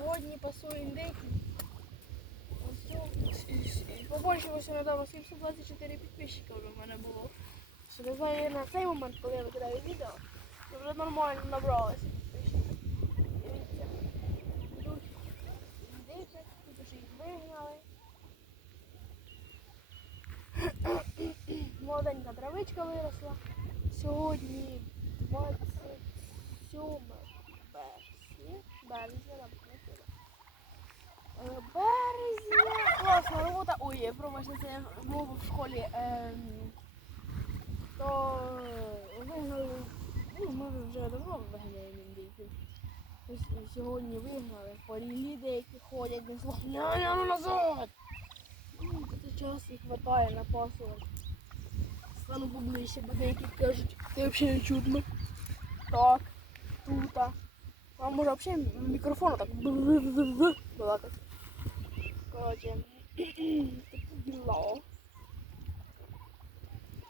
Сьогодні пасу індики. Побольшилося недавно 724 підписчика вже в мене було. Що не знаю на цей момент, коли я викидаю відео, то вже нормально набралося. Дивіться. Тут індики, тут вже їх вигнали. Молоденька травичка виросла. Сьогодні 27 березня. Березня, наприклад. Е, Березня. Класна робота. Ой, пробачте, це я мову в школі. ем, То вигнали. Ну, ми вже давно виганяємо індійців. Сьогодні вигнали. Порілі деякі ходять, не слухняно назад. Ну, Це час їх хватає на пасувати. Стану поближче, бо деякі кажуть, ти взагалі не чутно. Так, тут. А може взагалі мікрофон так балакати. Коротше, такі діла.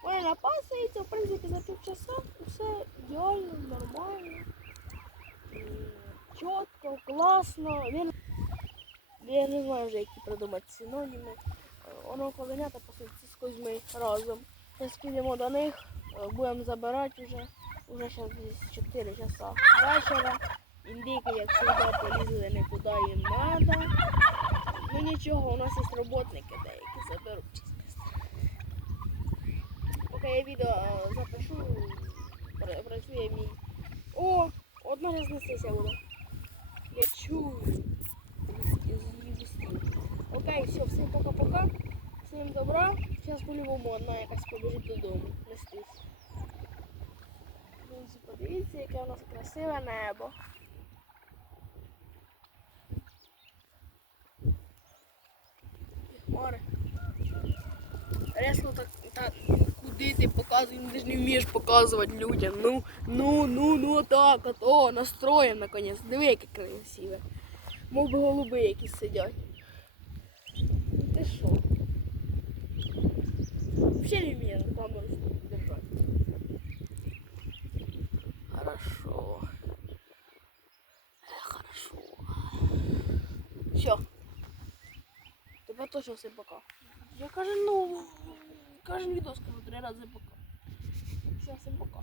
Ой, напасується, в принципі, за півчаса все ідеально, нормально. Чітко, класно. Він, я не знаю вже, які придумати синоніми. Воно коленята пасується з козьми разом. Зараз підемо до них, е, будемо забирати вже. Уже зараз 4 часа вечора. Індики, як завжди, полізли не туди їм треба. Ну нічого, у нас є роботники деякі заберуть. Поки я відео е, запишу, працює мій. О, одна раз буде. Я чую. Окей, все, всім пока-пока. Всім добра. Зараз по-любому одна якась побіжить додому. Нестись. Подивіться, яке у нас красиве небо. Резко так, так куди ти показуєш, ти ж не вмієш показувати людям. Ну, ну, ну, ну так, а то настроєм наконець. Диви, яке красиве. Мов би голуби якісь сидять. Ти що? Взагалі не вміє на камеру держати. Хорошо. Э, Хорошо. Все. Тебе точно всім пока. Я кожен, ну, кожен відос кажу три рази пока. Все, всім пока.